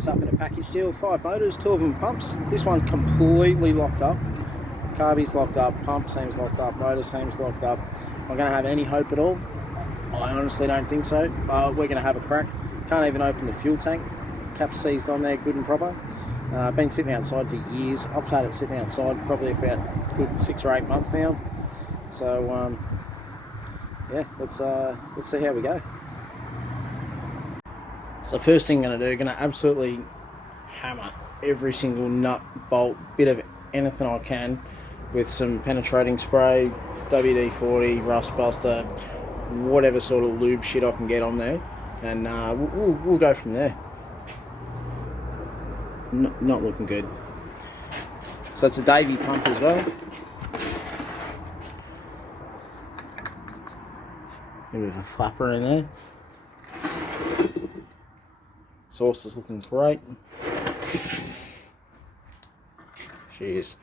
this up in a package deal. 5 motors, 2 of them pumps. This one completely locked up. Carby's locked up, pump seems locked up, motor seems locked up. Am I going to have any hope at all? I honestly don't think so. We're going to have a crack. Can't even open the fuel tank. Cap seized on there, good and proper. Been sitting outside for years. I've had it sitting outside probably about a good 6 or 8 months now. So yeah, let's see how we go. So first thing I'm going to do, going to absolutely hammer every single nut, bolt, bit of anything I can with some penetrating spray, WD-40, rust buster, whatever sort of lube shit I can get on there, and we'll go from there. Not looking good. So it's a Davy pump as well. A bit of a flapper in there. Sauce is looking great. Cheers.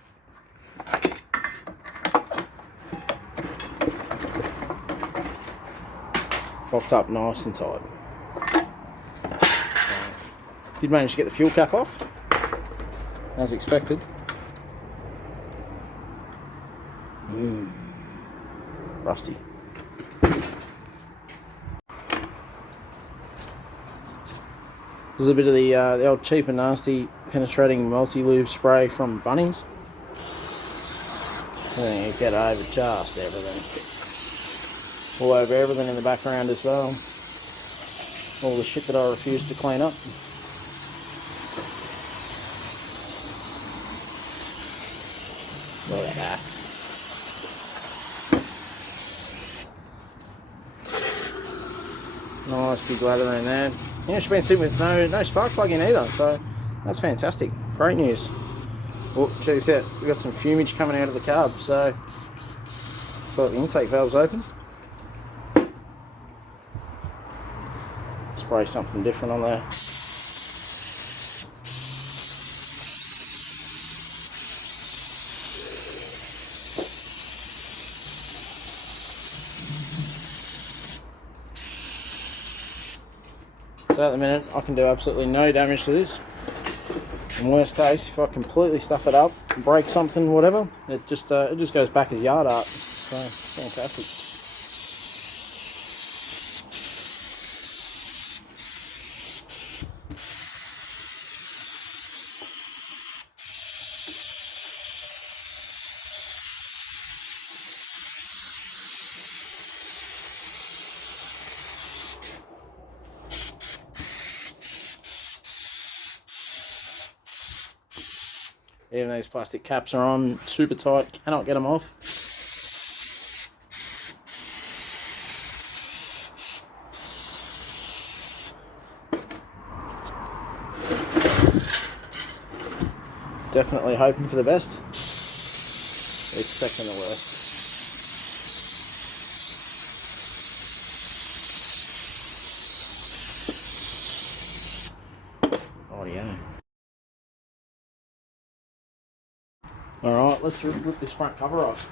Locked up nice and tight. Did manage to get the fuel cap off, as expected. Rusty. This is a bit of the old cheap and nasty penetrating multi-lube spray from Bunnings. And you get over just everything. All over everything in the background as well. All the shit that I refuse to clean up. Look at that. Nice big lather in there. Yeah, she's been sitting with no spark plug in either, so that's fantastic. Great news. Oh, check this out. We've got some fumage coming out of the carb, so the intake valve's open. Spray something different on there. So at the minute I can do absolutely no damage to this. In worst case, if I completely stuff it up, break something, whatever, it just goes back as yard art. So fantastic. Even these plastic caps are on super tight, cannot get them off. Definitely hoping for the best, expecting the worst. Audio. Alright, let's rip this front cover off.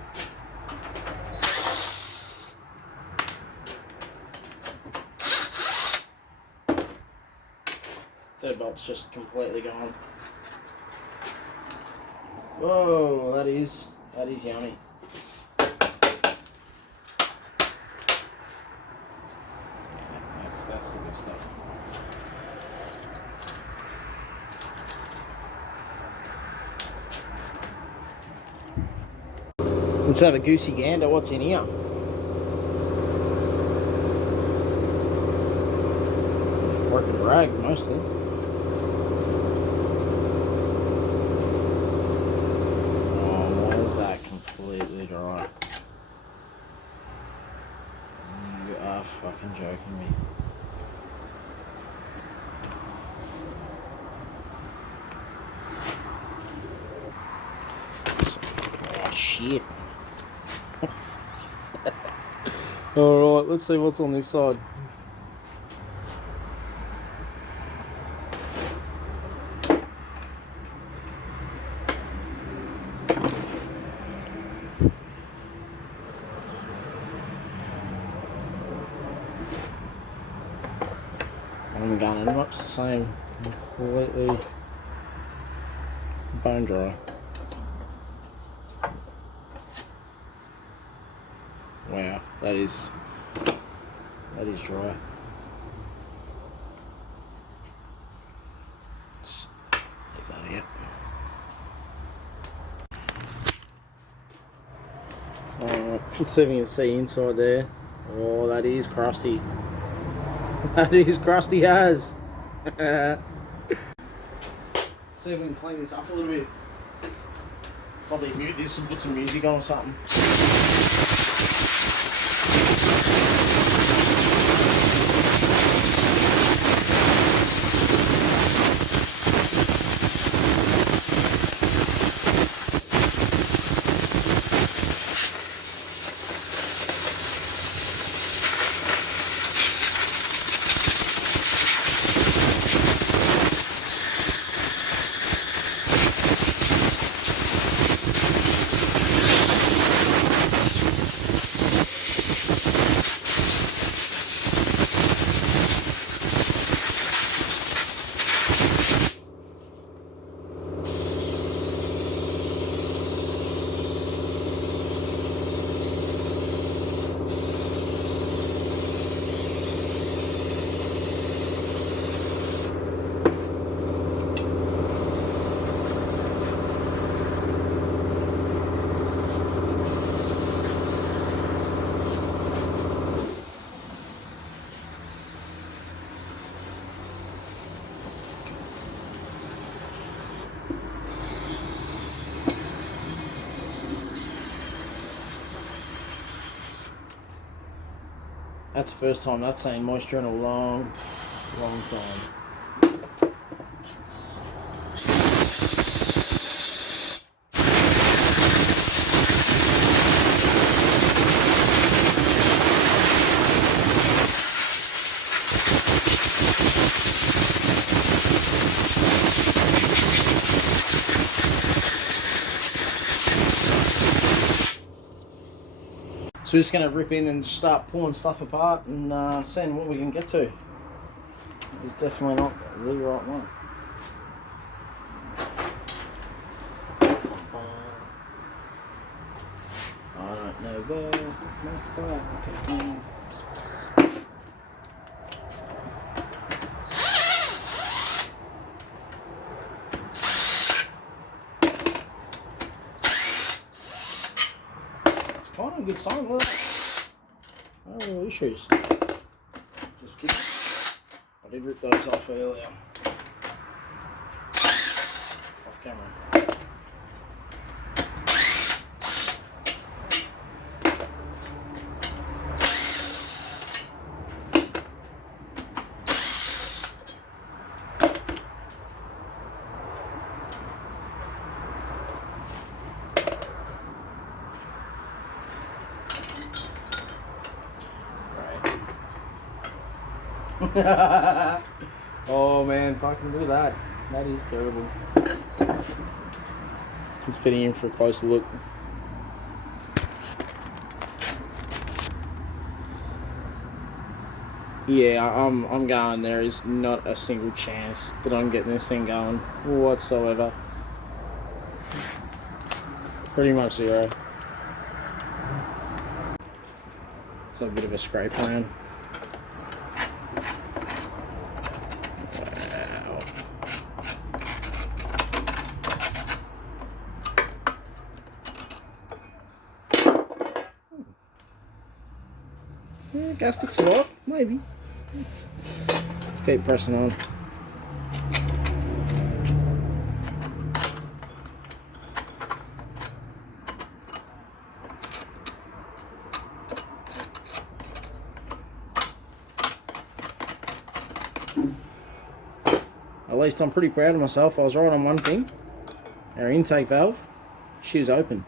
Third bolt's just completely gone. Whoa, that is yummy. Yeah, that's the good stuff. Let's have a goosey gander. What's in here? Working rag mostly. Oh, why is that completely dry? You are fucking joking me. Oh shit. Alright, let's see what's on this side. I'm going much the same Completely bone dry. Wow, that is dry. Just leave that out. Let's see if we can see inside there. Oh, that is crusty. That is crusty as. See if we can clean this up a little bit. Probably mute this and put some music on or something. That's the first time that's seen moisture in a long time. So we're just going to rip in and start pulling stuff apart and seeing what we can get to. It's definitely not the right one. I don't know where my side. Kind of a good sign, look at that. No real issues. Just kidding. I did rip those off earlier. Off camera. Oh man, fucking look at that. That is terrible. Let's get in for a closer look. Yeah, I'm going. There is not a single chance that I'm getting this thing going whatsoever. Pretty much zero. It's a bit of a scrape around. Yeah, gasket's off, maybe. Let's keep pressing on. At least I'm pretty proud of myself. I was right on one thing. Our intake valve, she was open.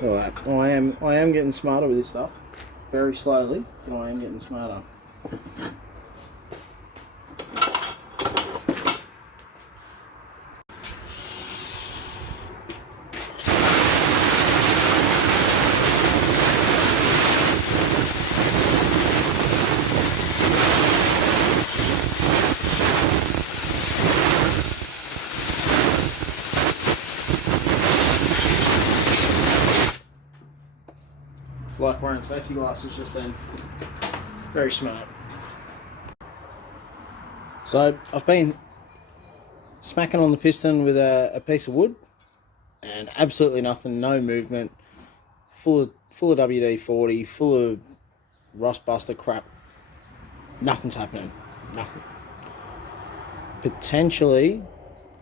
Look at that. I am getting smarter with this stuff. Very slowly, but I am getting smarter. like wearing safety glasses just then. Very smart. So I've been smacking on the piston with a piece of wood, and absolutely nothing, no movement, full of WD-40, full of rust buster crap. Nothing's happening. Nothing. Potentially,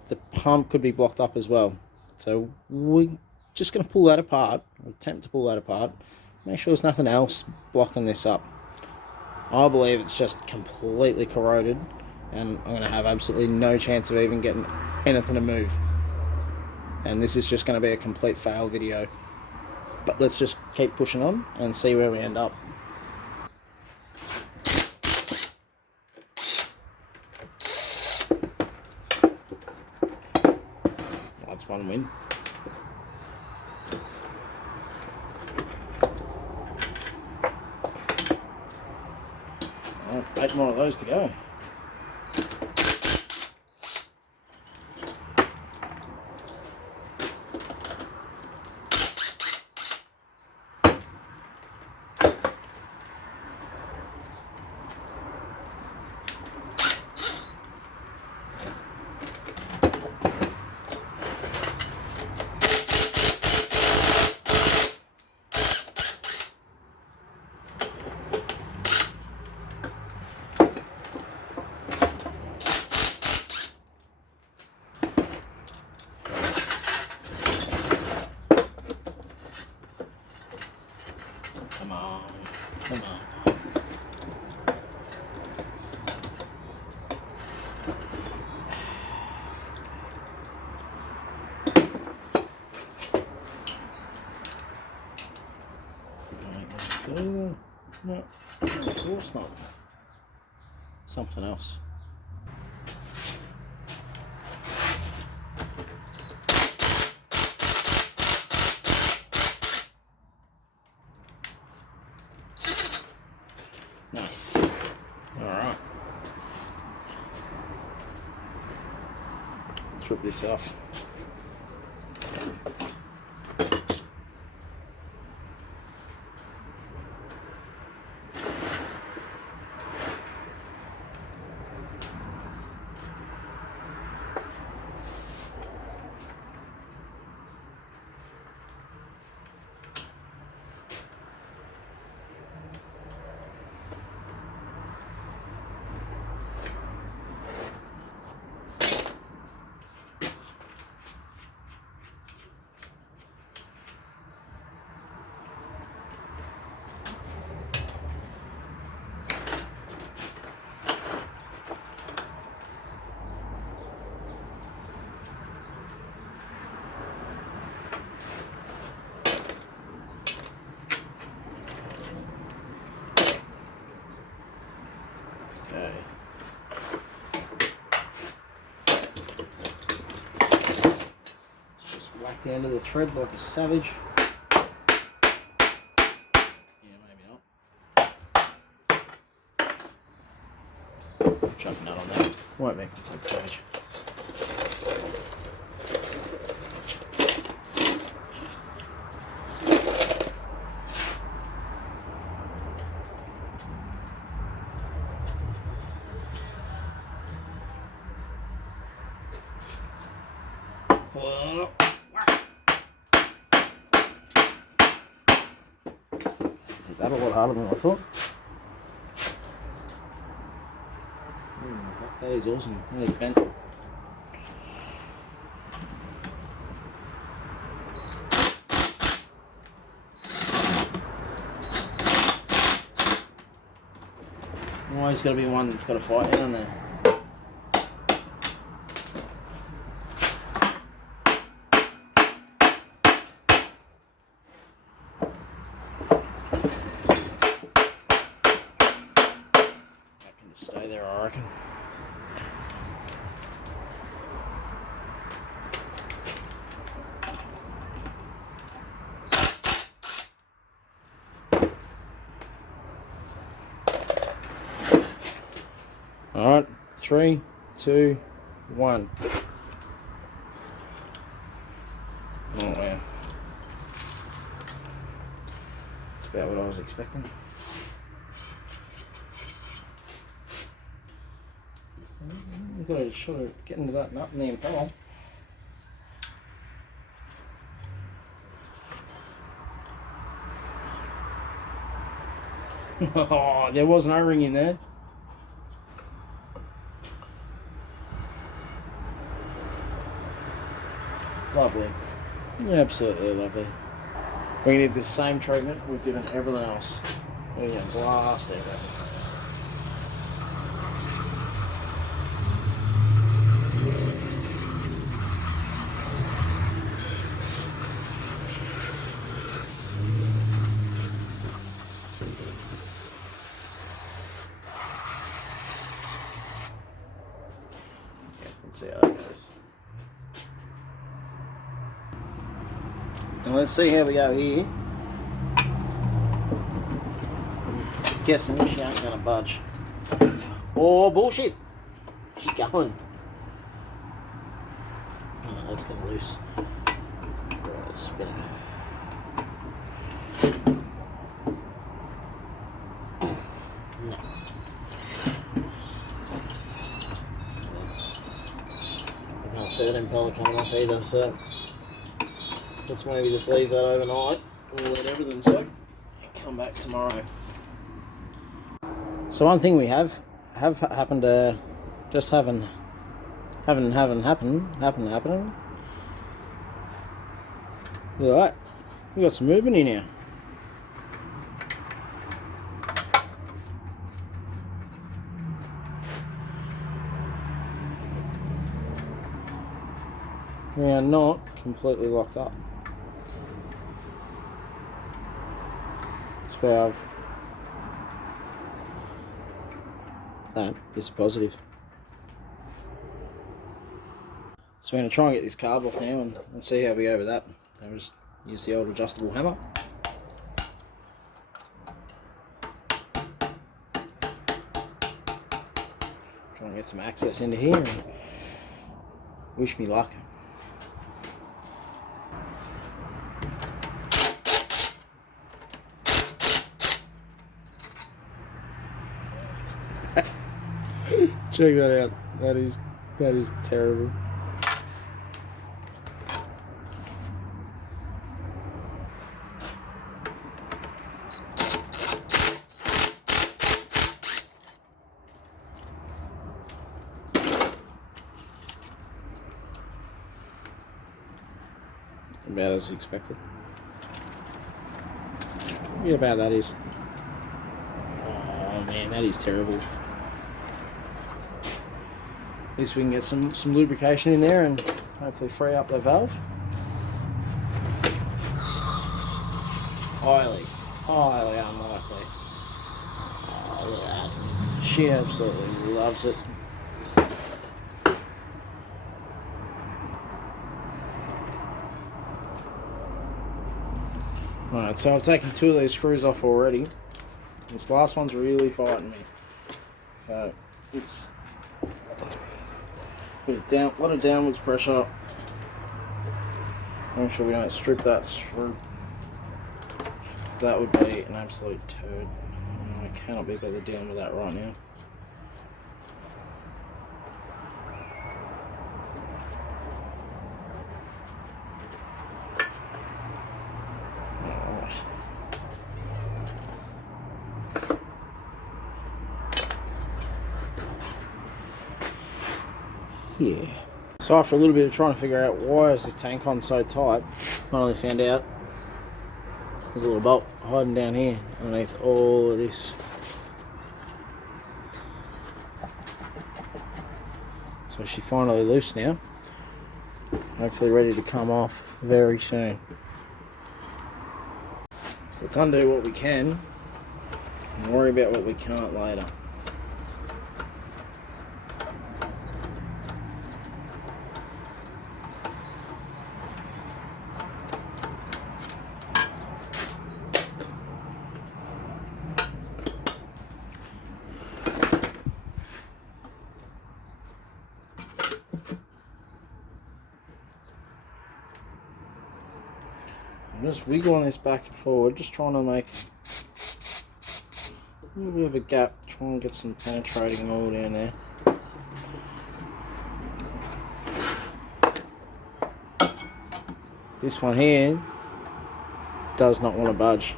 the pump could be blocked up as well. So we're just going to pull that apart, or attempt to pull that apart, make sure there's nothing else blocking this up. I believe it's just completely corroded, and I'm going to have absolutely no chance of even getting anything to move. And this is just going to be a complete fail video. But let's just keep pushing on and see where we end up. That's one win. 8 more of those to go. Come on. No, of course not. Something else. Nice. Alright. Let's rip this off. Whack the end of the thread like a savage. Yeah, maybe not. Chuck a nut on that. Won't make it like savage. Whoa. That a lot harder than I thought. That is awesome. It's bent. Always got to be one that's got a fight down there. Stay there, I reckon. All right, 3, 2, 1. Oh yeah, it's about what I was expecting. We've got to sort of get into that nut in the impeller. Oh, there was no ring in there. Lovely. Absolutely lovely. We're going to give this same treatment we've given everything else. We're going to blast everything. Let's see how that goes. And let's see how we go here. Guessing she ain't gonna budge. Oh, bullshit! She's going. Oh, that's gonna loose. Right, it's spinning. No. I can't see that impeller coming off either, so let's maybe just leave that overnight or let everything soak and come back tomorrow. So one thing we have happened to just happen. Look at that. We got some movement in here. We are not completely locked up. This valve, that is positive. So we're going to try and get this carb off now and see how we go with that. I'll just use the old adjustable hammer. Try and get some access into here and wish me luck. Check that out. That is terrible. About as expected. Yeah, about that is. Oh man, that is terrible. At least we can get some lubrication in there and hopefully free up the valve. Highly unlikely. Oh, look at that. She absolutely loves it. Alright, so I've taken 2 of these screws off already. This last one's really fighting me. So it's a lot of downwards pressure. Make sure we don't strip that through. That would be an absolute turd. I cannot be bothered dealing with that right now. Alright. Yeah. So after a little bit of trying to figure out why is this tank on so tight, finally found out there's a little bolt hiding down here underneath all of this. So she's finally loose now. Hopefully ready to come off very soon. So let's undo what we can and worry about what we can't later. I'm just wiggling this back and forward, just trying to make a little bit of a gap, try and get some penetrating oil down there. This one here does not want to budge,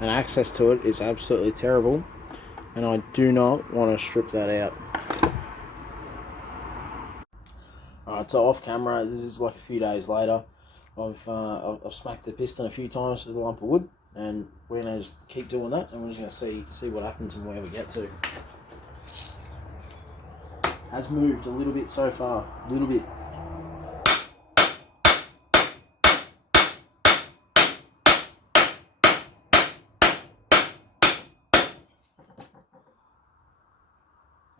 and access to it is absolutely terrible, and I do not want to strip that out. Alright, so off camera, this is like a few days later. I've smacked the piston a few times with a lump of wood, and we're going to just keep doing that, and we're just going to see what happens and where we get to. Has moved a little bit so far, a little bit.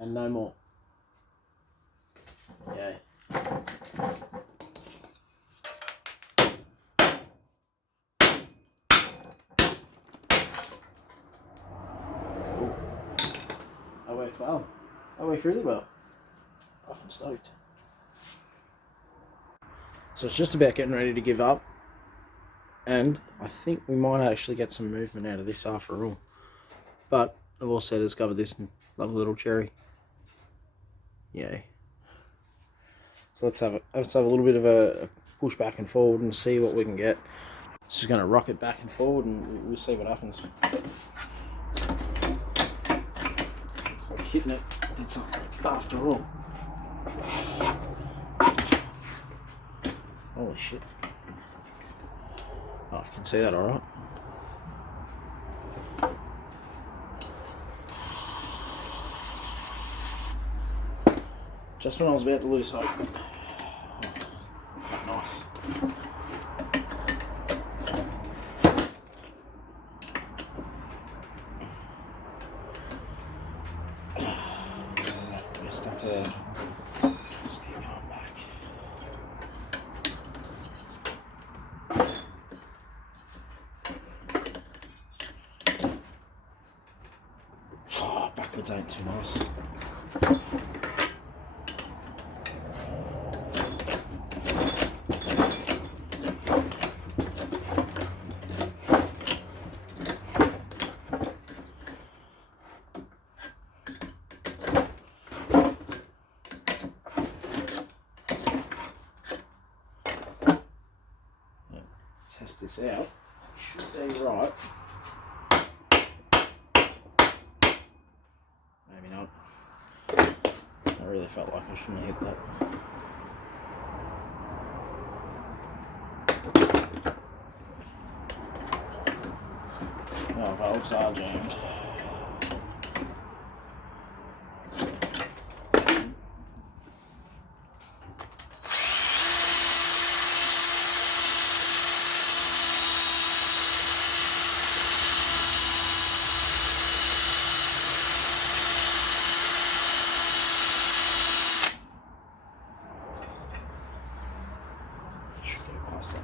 And no more. Yay. Cool. That worked well. That worked really well. I'm stoked. So it's just about getting ready to give up. And I think we might actually get some movement out of this after all. But I've also discovered this lovely little cherry. Yay. So let's have a little bit of a push back and forward and see what we can get. Just going to rock it back and forward and we'll see what happens. So hitting it did something after all. Holy shit. Oh, I can see that alright. Just when I was about to lose hope. Oh, nice. Messed up there. Just keep going back. Oh, backwards ain't too nice. Test this out. Should be right. Maybe not. I really felt like I shouldn't have hit that. Oh, valves are jammed.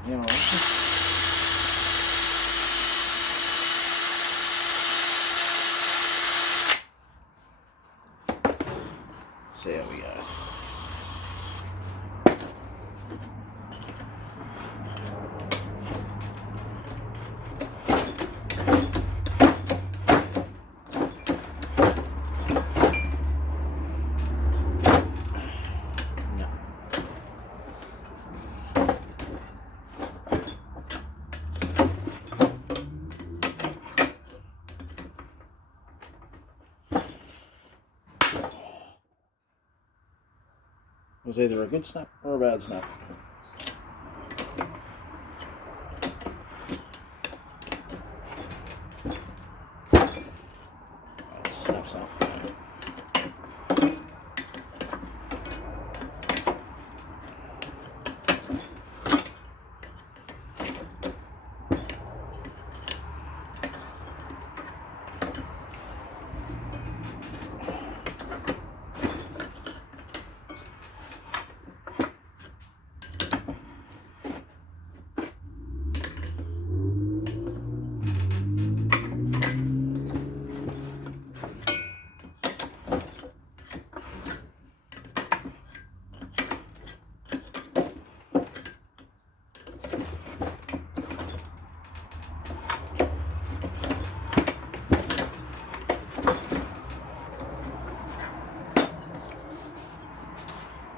Yeah, see how we go. It was either a good snap or a bad snap. Snap snap.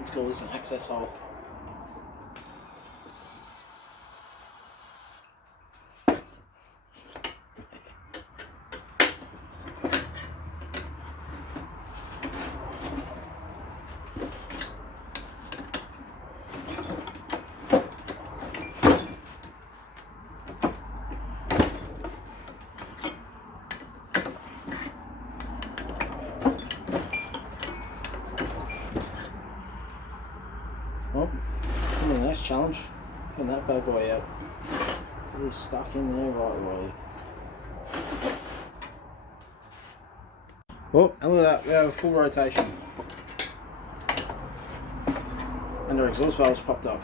Let's call this an access hole. Well, the next challenge, getting that bad boy out. He's stuck in there right away. Well, and look at that, we have a full rotation. And our exhaust valve's popped up.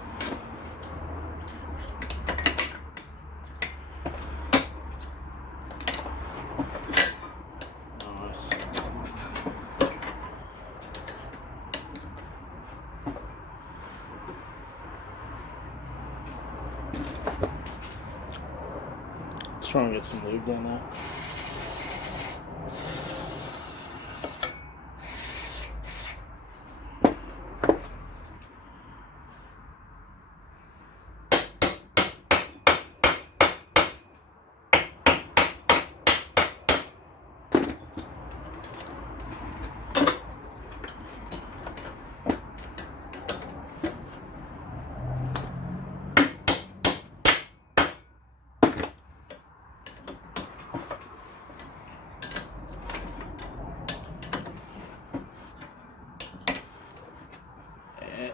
Nice. Let's try and get some lube down there.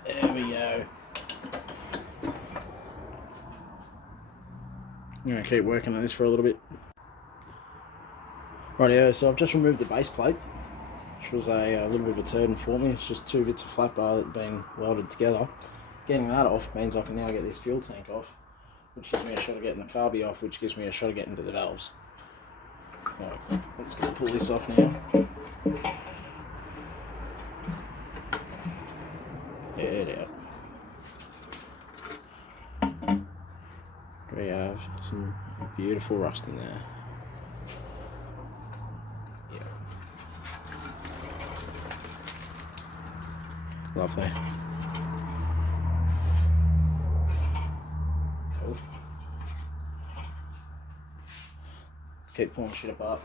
There we go. I'm going to keep working on this for a little bit. Rightio, so I've just removed the base plate, which was a little bit of a turden for me. It's just 2 bits of flat bar that have been welded together. Getting that off means I can now get this fuel tank off, which gives me a shot of getting the carby off, which gives me a shot of getting to the valves. Right, let's go pull this off now. Get it out. We have some beautiful rust in there. Yeah. Lovely. Cool. Let's keep pulling shit apart.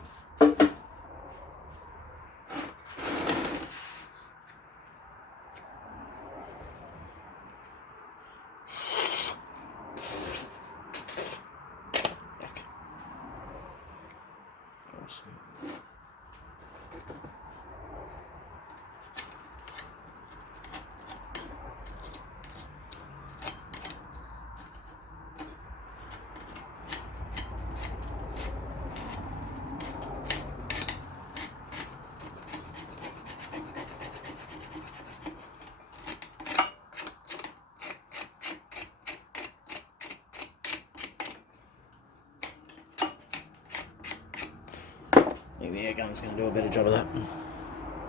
I think the air gun's going to do a better job of that.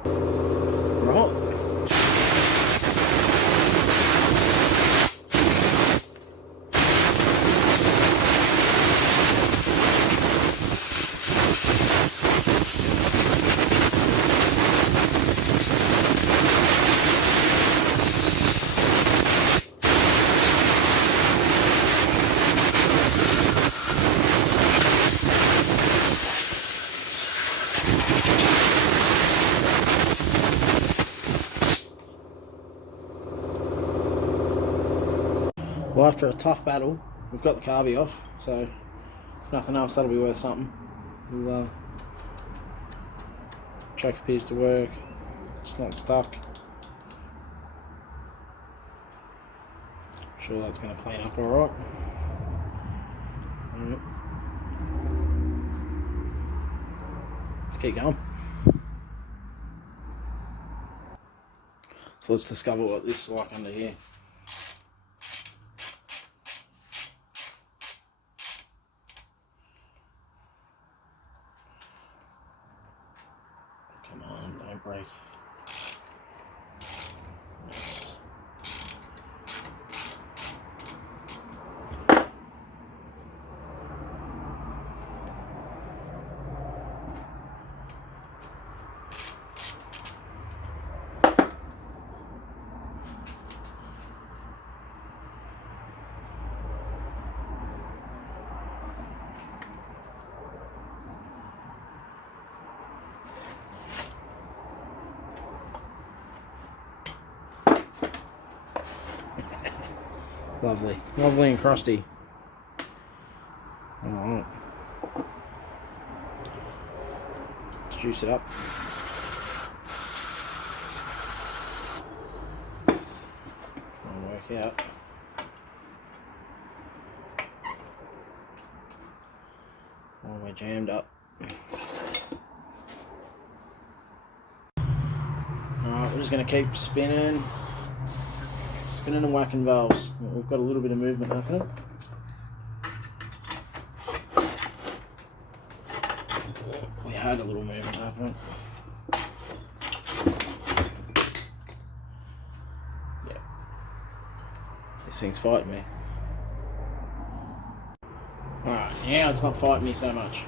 Right. Well, after a tough battle, we've got the carby off, so if nothing else, that'll be worth something. We'll, choke appears to work, it's not stuck. Sure that's going to clean up alright. Let's keep going. So let's discover what this is like under here. Come on, don't break. Nice. Lovely. Lovely and crusty. Alright. Let's juice it up. And work out. All the way jammed up. Alright, we're just going to keep spinning and whacking valves. We've got a little bit of movement happening. We had a little movement happening. Yeah. This thing's fighting me. Alright, now it's not fighting me so much.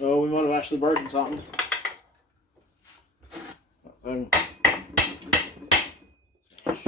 Oh, we might have actually broken something. So, smash.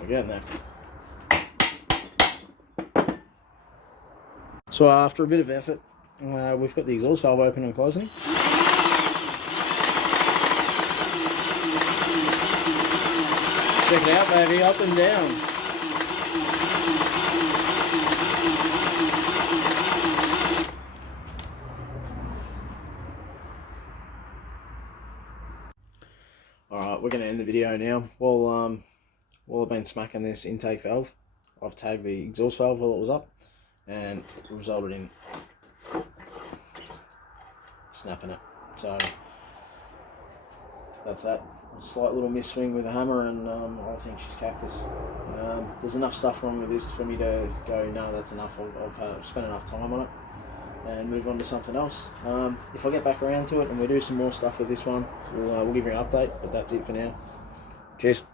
We're getting there. So after a bit of effort, we've got the exhaust valve open and closing. Check it out, baby, up and down. Alright, we're going to end the video now. While I've been smacking this intake valve, I've tagged the exhaust valve while it was up, and it resulted in snapping it. So that's that. A slight little miss swing with a hammer, and I think she's cactus. There's enough stuff wrong with this for me to go, no, that's enough. I've spent enough time on it, and move on to something else. If I get back around to it and we do some more stuff with this one, we'll give you an update. But that's it for now. Cheers.